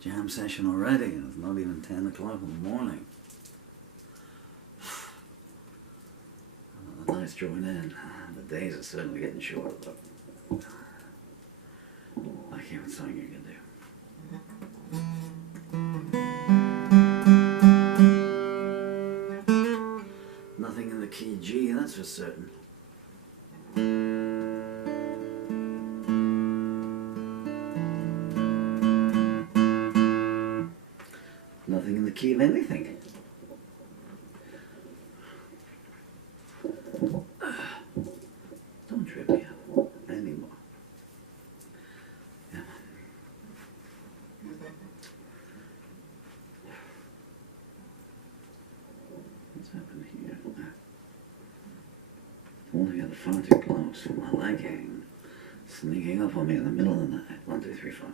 jam session already, and it's not even 10 o'clock in the morning. The night's drawing in. The days are certainly getting shorter, though. I can't what song you can do. Nothing in the key G, that's for certain. Nothing in the key of anything. Don't trip me up anymore. Yeah. What's happened here? Altogether far too close for my liking. Sneaking up on me in the middle of the night. 1, 2, 3, 4.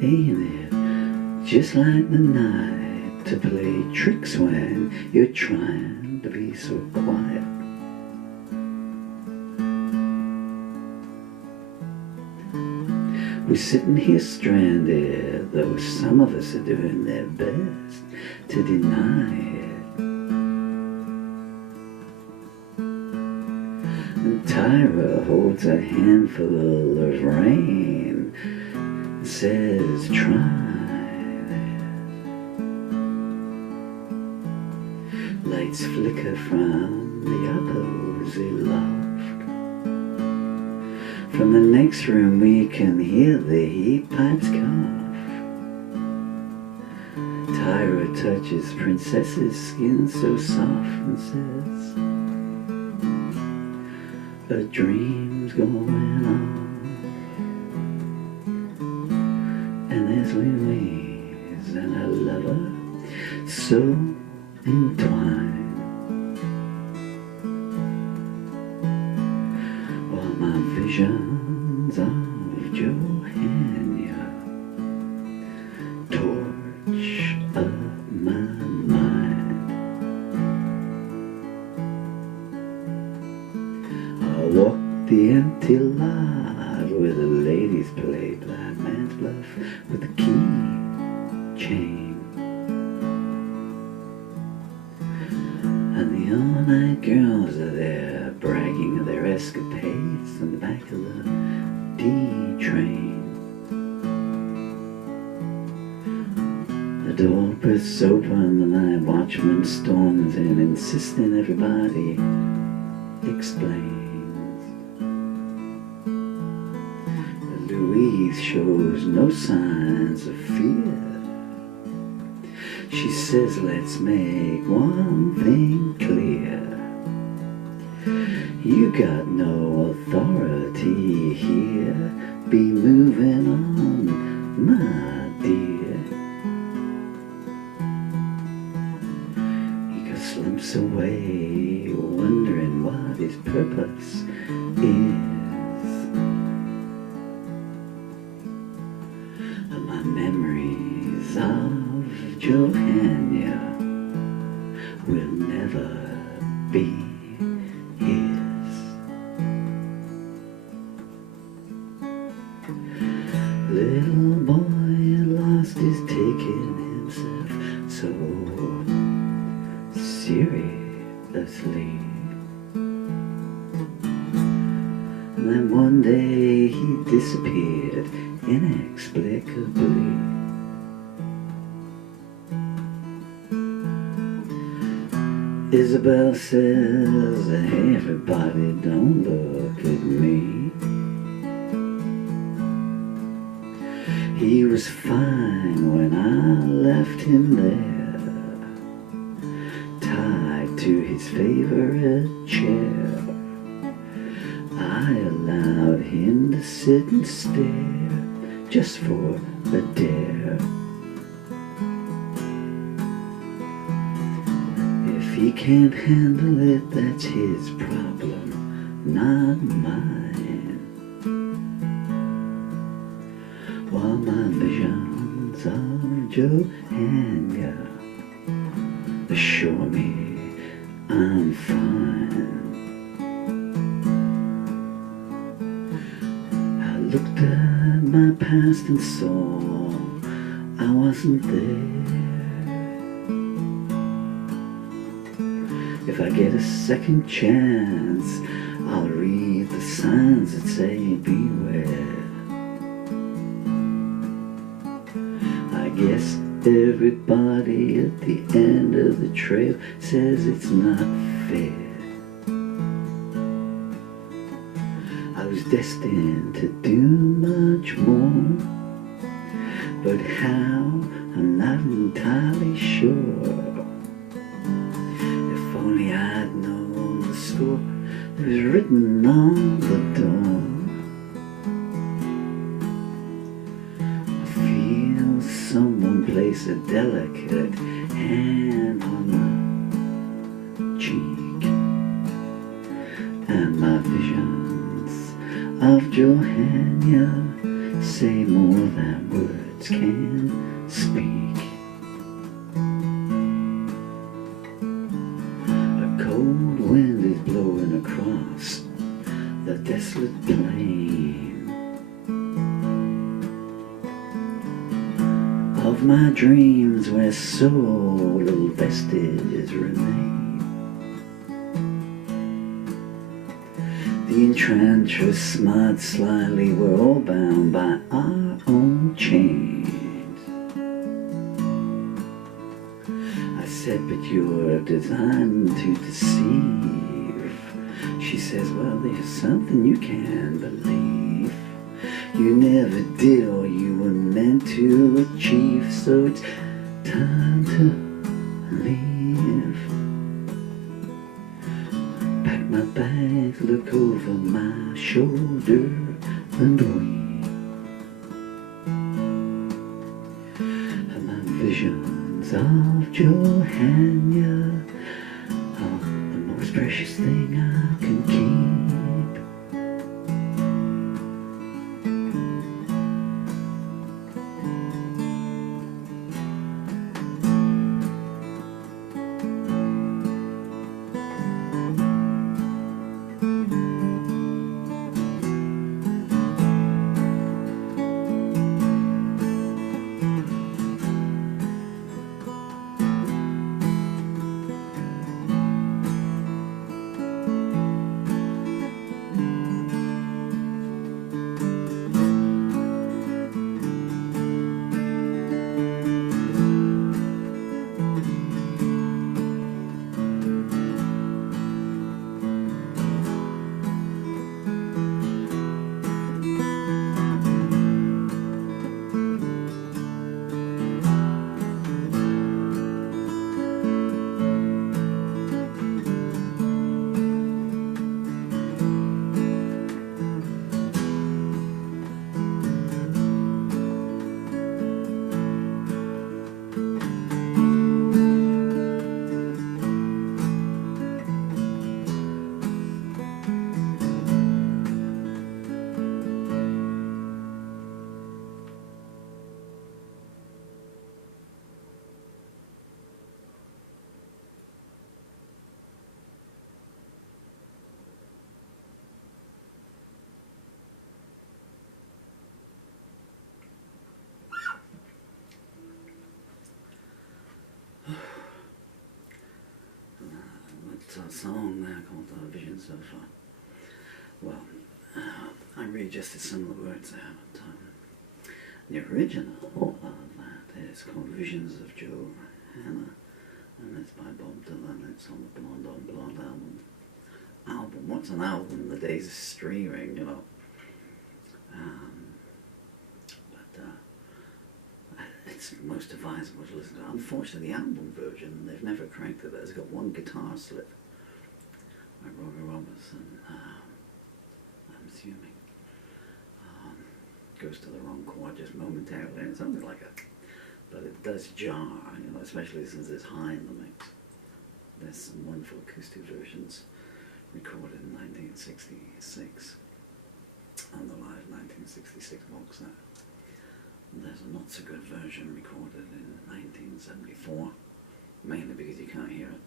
Ain't it just like the night to play tricks when you're trying to be so quiet? We're sitting here stranded, though some of us are doing their best to deny it. And Tyra holds a handful of rain and says, try this. Lights flicker from the opposite loft. From the next room we can hear the heat pipes cough. Tyra touches Princess's skin so soft and says, a dream's going on. And there's Louise and her lover so entwined. While my visions of Johanna torch up my mind. I walk the empty lot where the ladies play blind man's bluff with the key chain. And the all-night girls are there bragging of their escapades in the back of the D train. The door bursts open and the night watchman storms in, insisting everybody explains. But Louise shows no signs of fear. She says, let's make one thing clear. You got no authority here. Be moving on, my dear. He slumps away, wondering what his purpose is. And my memories of Johanna will never be his. Little boy lost his taking himself so seriously. And then one day he disappeared inexplicably. Isabel says, everybody don't look at me. He was fine when I left him there, tied to his favorite chair. I allowed him to sit and stare just for a dare. If he can't handle it, that's his problem, not mine. While my visions of Johanna assure me I'm fine. I looked at my past and saw I wasn't there. If I get a second chance, I'll read the signs that say beware. I guess everybody at the end of the trail says it's not fair. I was destined to do much more, but how, I'm not entirely sure. If only I'd known the score that was written on the door. I feel someone place a delicate hand on my cheek, and my visions of Johanna say more than words can speak. A cold wind is blowing across the desolate plain of my dreams, where so little vestiges remain. The enchantress smiled slyly, we're all bound by our own chains. I said, but you're designed to deceive. She says, well, there's something you can believe. You never did all you were meant to achieve, so it's time to leave. Pack my bags, look over my shoulder and weep. And my visions of Johanna are the most precious thing I can keep. A song there called Visions of I readjusted some of the words there, but the original of that is called Visions of Johanna, and it's by Bob Dylan. It's on the Blonde on Blonde album. What's an album in the days of streaming, you know? It's most advisable to listen to. Unfortunately, the album version, they've never corrected it. It's got one guitar slip by Roger Robertson, I'm assuming. Goes to the wrong chord just momentarily, and it's only like but it does jar, you know, especially since it's high in the mix. There's some wonderful acoustic versions recorded in 1966 on the live 1966 box set. There's a not so good version recorded in 1974 mainly because you can't hear it.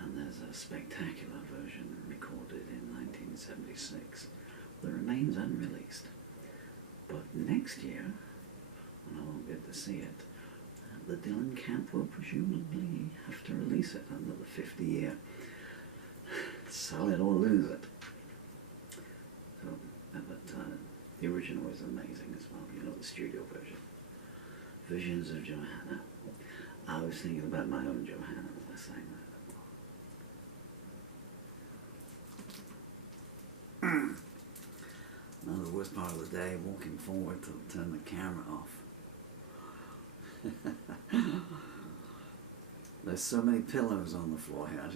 And there's a spectacular version recorded in 1976 that remains unreleased. But next year, and I won't get to see it, the Dylan camp will presumably have to release it under the 50-year sell it or lose it. So, but the original is amazing as well, you know, the studio version. Visions of Johanna. I was thinking about my own Johanna as I sang that. Now the worst part of the day, walking forward to turn the camera off. There's so many pillows on the floor here.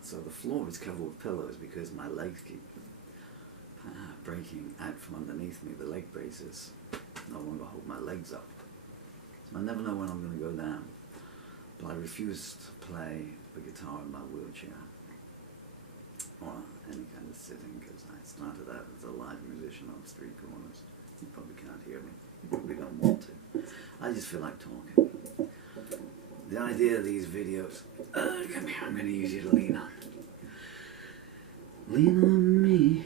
So the floor is covered with pillows because my legs keep breaking out from underneath me. The leg braces no longer hold my legs up. So I never know when I'm going to go down. But I refuse to play the guitar in my wheelchair or any kind of sitting, because I started out as a live musician on street corners. You probably can't hear me. You probably don't want to. I just feel like talking. The idea of these videos, come here, I'm going to use you to lean on. Lean on me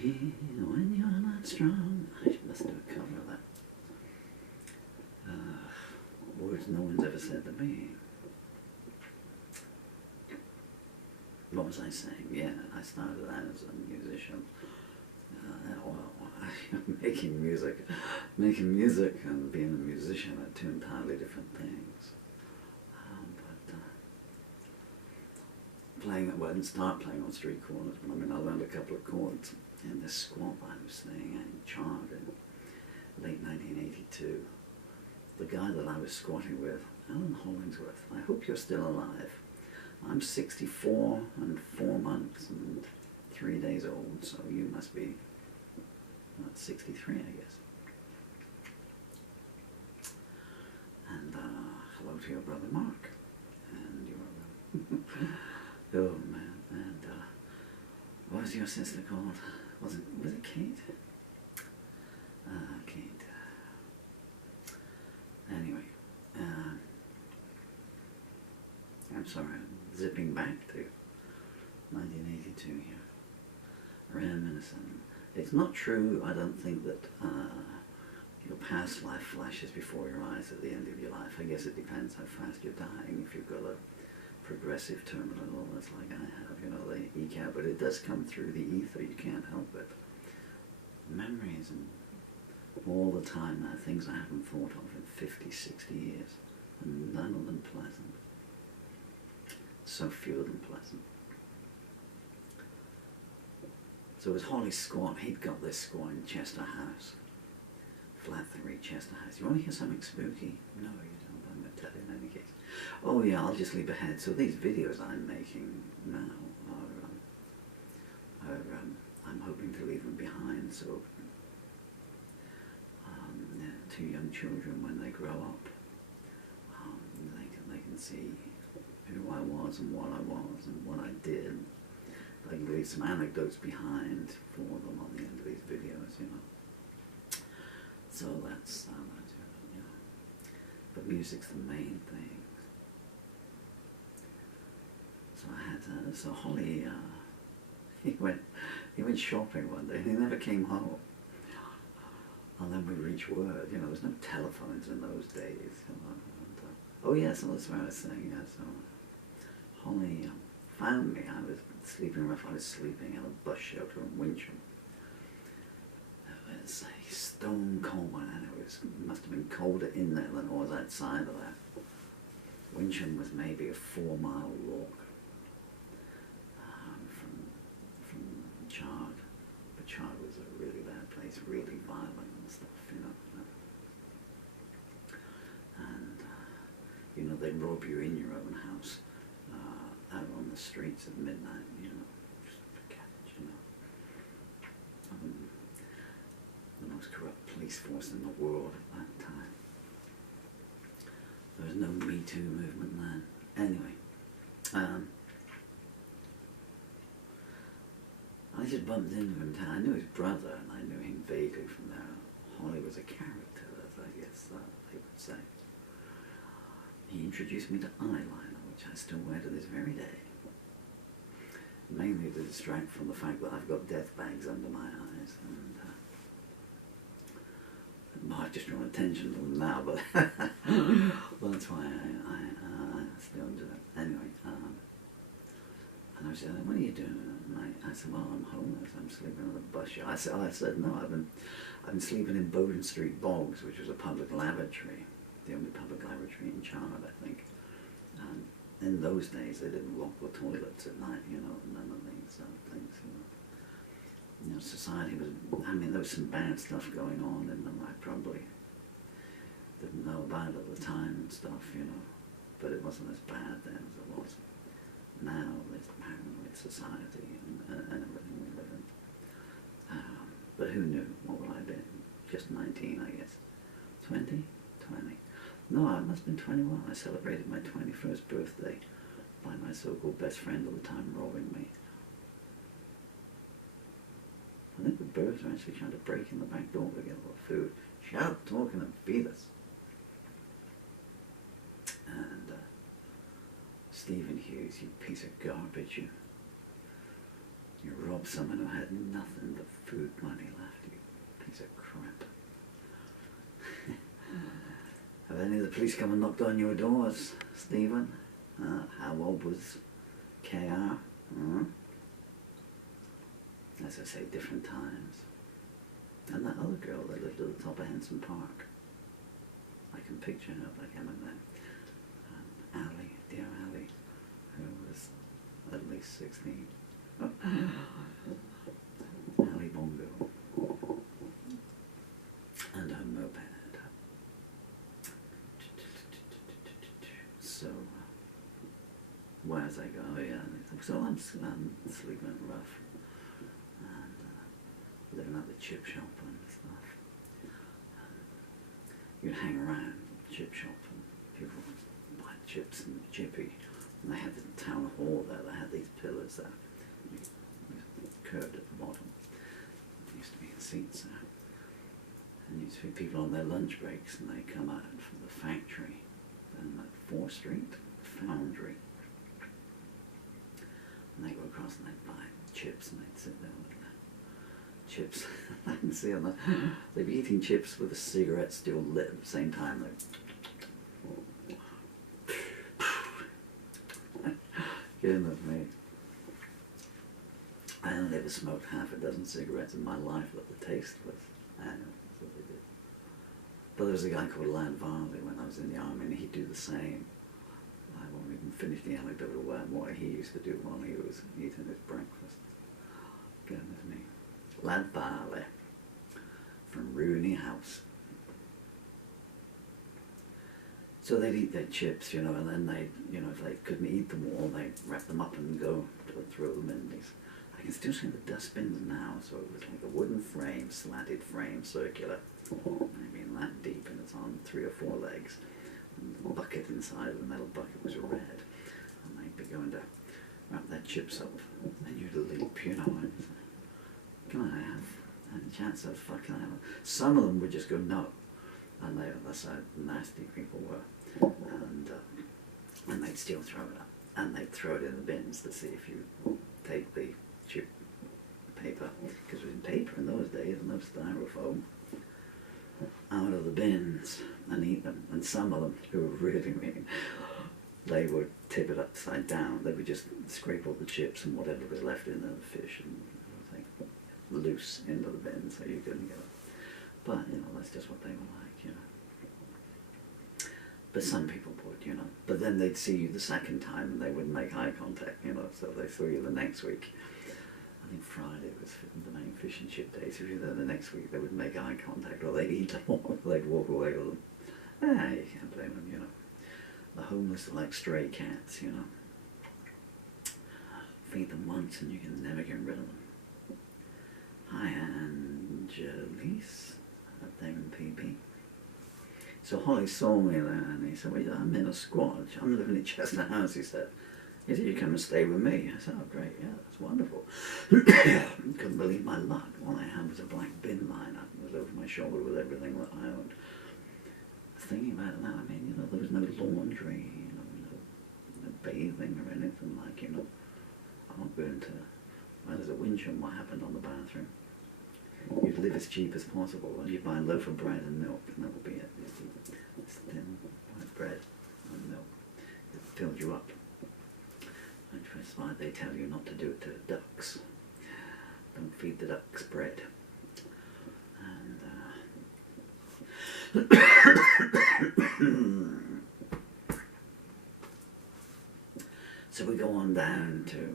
when you're not strong. I must do a cover of that. Words no one's ever said to me. What was I saying? Yeah, I started out as a musician. Making music and being a musician are two entirely different things. I didn't start playing on street corners, but I mean, I learned a couple of chords in this squat I was staying in Chard in late 1982. The guy that I was squatting with, Alan Hollingsworth, I hope you're still alive. I'm 64 and 4 months and 3 days old, so you must be 63, I guess. And hello to your brother Mark and your oh man, and what was your sister called? Was it Kate? Kate. Anyway, I'm sorry, I'm zipping back to 1982 here. Reminiscent. It's not true, I don't think, that your past life flashes before your eyes at the end of your life. I guess it depends how fast you're dying. If you've got a progressive terminal illness like I have, you know, they eke out, but it does come through the ether, you can't help it. Memories and all the time now, things I haven't thought of in 50, 60 years, and none of them pleasant. So few of them pleasant. So it was Holly's squat. He'd got this squat in Chester House, Flat 3 Chester House. You want to hear something spooky? No, you don't. I'm going to tell you in any case. Oh yeah, I'll just leap ahead. So these videos I'm making now are I'm hoping to leave them behind. So yeah, 2 young children, when they grow up, they can see who I was and what I was and what I did. I can leave some anecdotes behind for them on the end of these videos, you know. So that's you know. But music's the main thing. So I had so Holly he went shopping one day and he never came home. And then we reached word, you know, there's no telephones in those days, you know. And, oh yes, yeah, so that's what I was saying, yeah, so Holly found me. I was sleeping rough. I was sleeping in a bus shelter in Wincham. It was a stone cold one, and it must have been colder in there than it was outside of that. Wincham was maybe a 4-mile walk from Chard, but Chard was a really bad place, really violent and stuff, you know. And you know, they'd rob you in your own house. Out on the streets at midnight, you know, just forget it, you know. The most corrupt police force in the world at that time. There was no Me Too movement then. Anyway, I just bumped into him. I knew his brother, and I knew him vaguely from there. Holly was a character, as I guess they would say. He introduced me to eyeliner, which I still wear to this very day. Mainly to distract from the fact that I've got death bags under my eyes, and I just draw attention to them now, but well, that's why I still do it. Anyway, and I was like, what are you doing? And I said, well, I'm homeless. I'm sleeping on a bus shelter. I said, no, I've been sleeping in Bowden Street Bogs, which was a public lavatory, the only public lavatory in Charlotte, I think. And in those days, they didn't lock the toilets at night, you know, none of these things, you know. You know, society was, I mean, there was some bad stuff going on in them. I probably didn't know about it at the time and stuff, you know, but it wasn't as bad then as it was now. This paranoid society and everything we live in. But who knew? What would I have been? Just 19, I guess. 20? 20. No, I must have been 21. I celebrated my 21st birthday by my so-called best friend at the time robbing me. I think the birds are actually trying to break in the back door to get a little food. Shout, talking, and feed us. And Stephen Hughes, you piece of garbage, you robbed someone who had nothing but food money left, you piece of crap. Have any of the police come and knocked on your doors, Stephen? How old was KR? As I say, different times. And that other girl that lived at the top of Henson Park. I can picture her like Emma then. Allie, dear Allie, who was at least 16. Allie Bongo. And her moped. So, where's I go? Oh yeah, so I'm sleeping rough. Living at the chip shop and stuff. You'd hang around the chip shop and people would buy chips and chippy. And they had the town hall there, they had these pillars there, curved at the bottom. There used to be seats there. And you'd see people on their lunch breaks and they come out from the factory and at 4th Street, Foundry. And they go across and they'd buy chips and they'd sit there with chips. I can see them. They'd be eating chips with a cigarette still lit at the same time. Goodness me. I only ever smoked half a dozen cigarettes in my life, but the taste was, I don't know, that's what they did. But there was a guy called Lad Varley when I was in the army, and he'd do the same. I won't even finish the anecdote of what he used to do while he was eating his breakfast. Goodness me. Lad Varley from Rooney House. So they'd eat their chips, you know, and then they'd, you know, if they couldn't eat them all, they'd wrap them up and go to throw them in these. I can still see the dustbins now, so it was like a wooden frame, slatted frame, circular. I mean, that deep, and it's on 3 or 4 legs. And the bucket inside of the metal bucket was red. And they'd be going to wrap their chips up, and you'd leap, you know, and can I have a chance of fucking have a... Some of them would just go no, and that's how nasty people were, and they'd still throw it up, and they'd throw it in the bins to see if you take the chip paper, because it was in paper in those days, no styrofoam, out of the bins and eat them. And some of them, who were really mean, they would tip it upside down. They would just scrape all the chips and whatever was left in the fish and loose into the bin so you couldn't get it. But, you know, that's just what they were like, you know. But some people would, you know. But then they'd see you the second time and they wouldn't make eye contact, you know, so they saw you the next week. I think Friday was the main fish and chip day, so if you were there the next week they wouldn't make eye contact, or they'd eat them all, they'd walk away with them. You can't blame them, you know. The homeless are like stray cats, you know. Feed them once and you can never get rid of them. Hi, Angelise, up there in PP. So Holly saw me there and he said, well, I'm in a squat. I'm living in Chester House, he said. He said, you come and stay with me. I said, oh, great, yeah, that's wonderful. Couldn't believe my luck. All I had was a black bin line up. It was over my shoulder with everything that I owned. Thinking about it now, I mean, you know, there was no laundry, you know, no anything or anything like, you know, I'm not going to, well, there's a whinge on what happened on the bathroom. You live as cheap as possible, and you buy a loaf of bread and milk, and that will be it. It's thin white bread and milk. It fills you up. And that's why they tell you not to do it to the ducks. Don't feed the ducks bread. And so we go on down to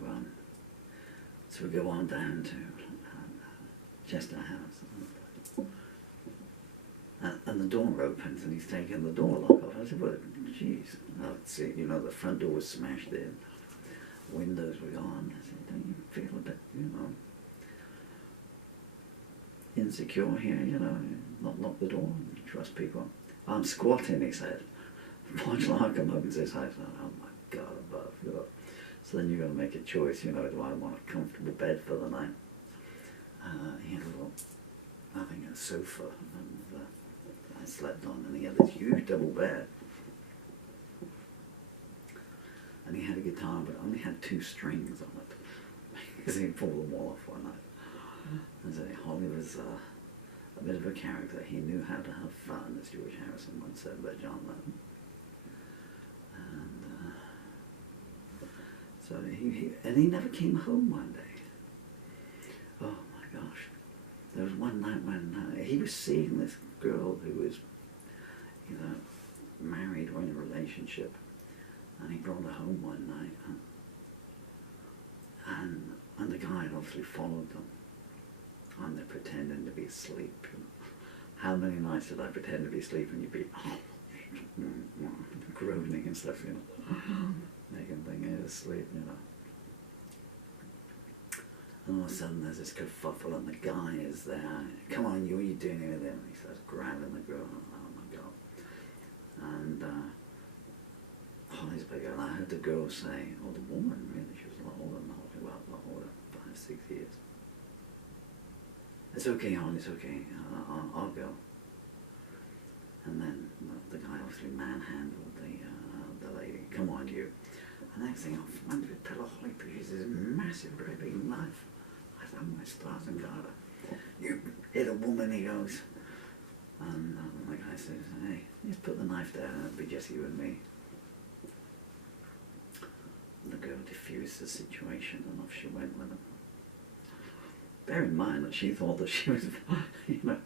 Chester House, and the door opens, and he's taking the door lock off. I said, well, jeez. See, you know, the front door was smashed in, windows were gone. I said, don't you feel a bit, you know, insecure here, you know, not lock the door, trust people. I'm squatting, he said. Watch Larkham opens his house. Oh my God, above, you know. So then you've got to make a choice, you know, do I want a comfortable bed for the night? He had a little, I think, a sofa, and I slept on, and he had this huge double bed. And he had a guitar, but it only had 2 strings on it, because he pulled them all off one night. And so Holly was a bit of a character. He knew how to have fun, as George Harrison once said about John Lennon. And so he never came home one day. Oh my gosh. There was one night when he was seeing this girl who was either married or in a relationship, and he brought her home one night, and the guy had obviously followed them, and they're pretending to be asleep. How many nights did I pretend to be asleep and you'd be groaning and stuff, you know, making things asleep, you know. And all of a sudden there's this kerfuffle, and the guy is there. Come on, what are you doing with him? And he starts grabbing the girl. Oh my God. And Holly's big, and I heard the girl say, oh, the woman, really, she was a lot older than Holly, well, a lot older, 5, 6 years. It's okay, Holly, it's okay, I'll go. And then the guy obviously manhandled the lady. Come on, you. And next thing I went to tell Holly, she's this massive, great big knife. I thought, my stars and garter. You hit a woman, he goes. And the guy says, hey, just put the knife down and it'll be just you and me. And the girl diffused the situation, and off she went with him. Bear in mind that she thought that she was, you know,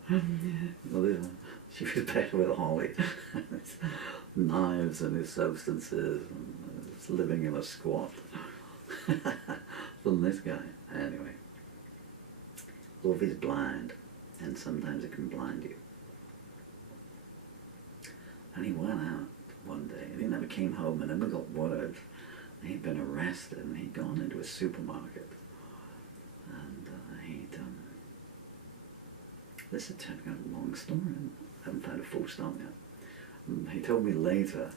she was better with Holly. Knives and his substances, and living in a squat than this guy. Anyway, love is blind, and sometimes it can blind you. And he went out one day, and he never came home, and then we got word that he'd been arrested, and he'd gone into a supermarket. And this had turned out a long story, and I haven't found a full stop yet. And he told me later,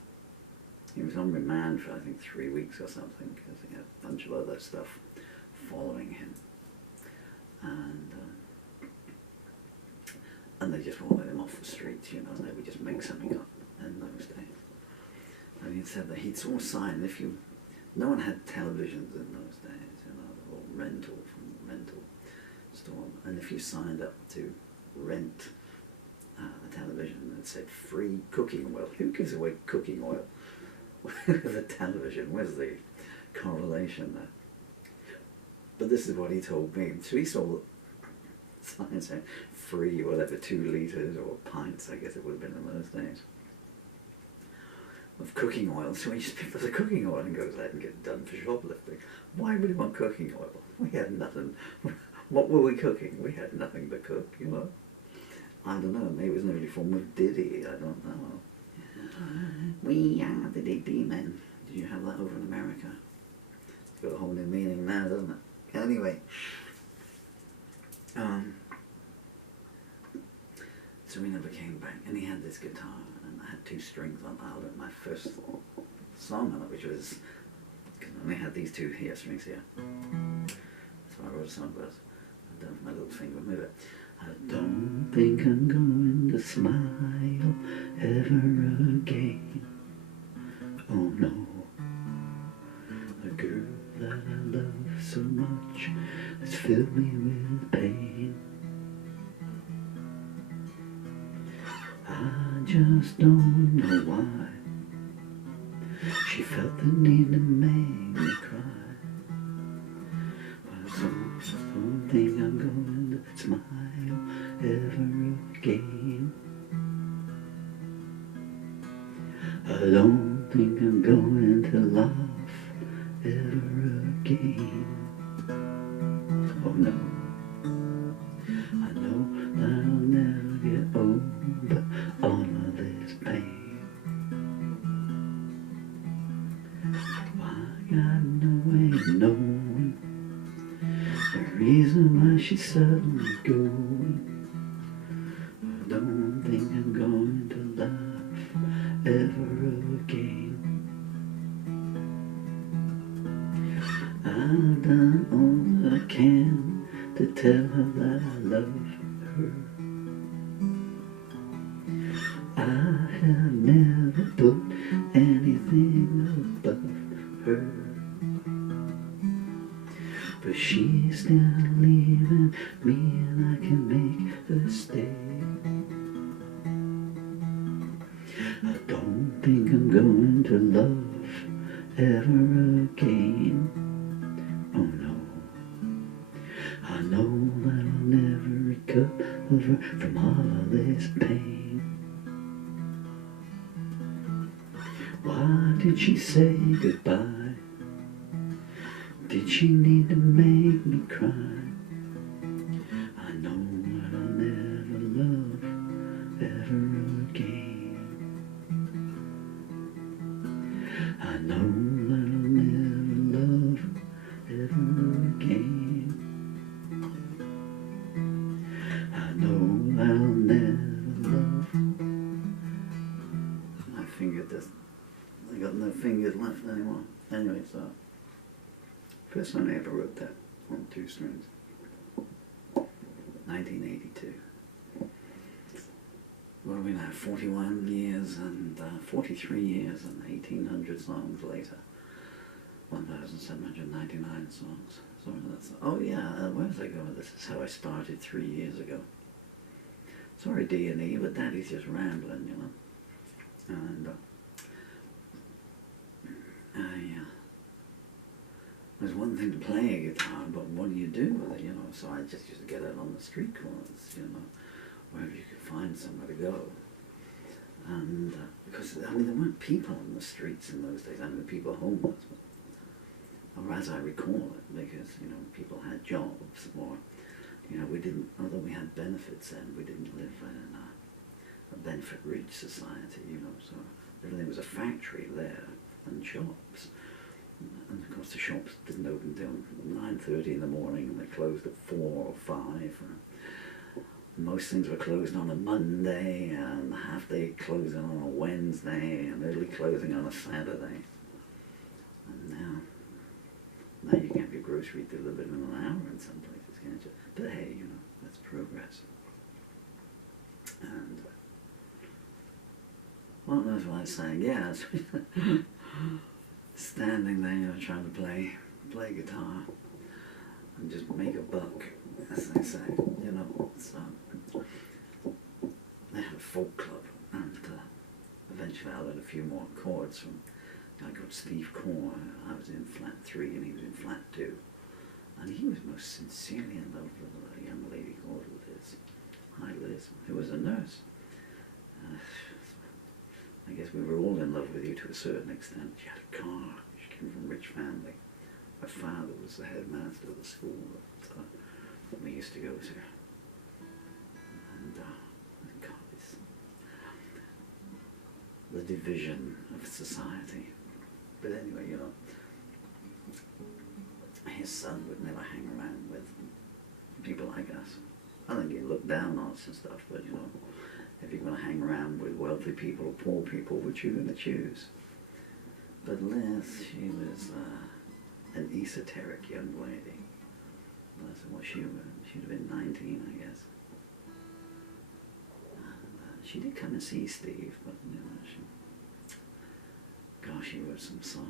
he was on remand for I think 3 weeks or something, because he had a bunch of other stuff following him. And they just wanted him off the streets, you know, and they would just make something up in those days. And he said that he saw a sign, no one had televisions in those days, you know, they were all rental from the rental store. And if you signed up to rent a television that said free cooking oil, who gives away cooking oil with a television? Where's the correlation there? But this is what he told me. So he saw signs saying free, whatever, 2 litres or pints, I guess it would have been in those days, of cooking oil. So he just picked up the cooking oil and goes out and gets done for shoplifting. Why would he want cooking oil? We had nothing. What were we cooking? We had nothing to cook, you know. I don't know, maybe it was an early form of Diddy, I don't know. We are the Diddy men. Did you have that over in America? It's got a whole new meaning now, doesn't it? Anyway. So we never came back, and he had this guitar, and I had 2 strings on. I learned my first song on it, which was, because I only had these 2 here, strings here. So I wrote a song about it. I don't have my little finger move it. I don't think I'm going to smile ever again. Oh no. so much it's filled me with pain. I just don't know why she felt the need to make me cry. But I don't think I'm going to smile ever again. I don't think I'm going to laugh ever again. Oh no, I know that I'll never get over all of this pain. I got no way of knowing the reason why she's suddenly going. I don't think I'm going to laugh ever again. I've done all I can to tell her that I love her. I have never put anything above her, but she's still leaving me and I can make her stay. I don't think I'm going to love ever again. Oh no, I know that I'll never recover from all of this pain. Why did she say goodbye? Did she need to make me cry? I know that I'll never love ever again. I know that I'll never love ever again. I know that I'll never love. My finger just, I got no fingers left anymore. Anyway, so first time I ever wrote that on 2 strings, 1982. What do we now, 41 years and 43 years and 1,800 songs later. 1,799 songs. So that's, oh yeah, where was I going with this? This is how I started 3 years ago. Sorry D&E, but Daddy's just rambling, you know. And there's one thing to play a guitar, but what do you do with it, you know? So I just used to get out on the street corners, you know, wherever you could find somewhere to go. And because, I mean, there weren't people on the streets in those days. I mean, people homeless, or as I recall it, because, you know, people had jobs, or, you know, we didn't, although we had benefits then, we didn't live in a benefit-rich society, you know, so everything was a factory there, and shops. And of course the shops didn't open till 9:30 in the morning, and they closed at 4 or 5. Most things were closed on a Monday, and half day closing on a Wednesday, and early closing on a Saturday. And now you can have your grocery delivered in an hour in some places, can't you? But hey, you know, that's progress. And what was I saying? Yeah, standing there, you know, trying to play guitar and just make a buck, as they say, you know. So they had a folk club, and eventually I learned a few more chords from a guy called Steve Core. I was in flat 3 and he was in flat 2, and he was most sincerely in love with a young lady called Liz. Hi Liz, who was a nurse. I guess we were all in love with you to a certain extent. She had a car. She came from a rich family. My father was the headmaster of the school that we used to go to. And God, it's the division of society. But anyway, you know, his son would never hang around with people like us. I think he looked down on us and stuff, but you know, if you're going to hang around with wealthy people or poor people, which you're going to choose? But Liz, she was an esoteric young lady. Well, she'd have been 19, I guess. And she did come and see Steve, but you know, gosh, he wrote some songs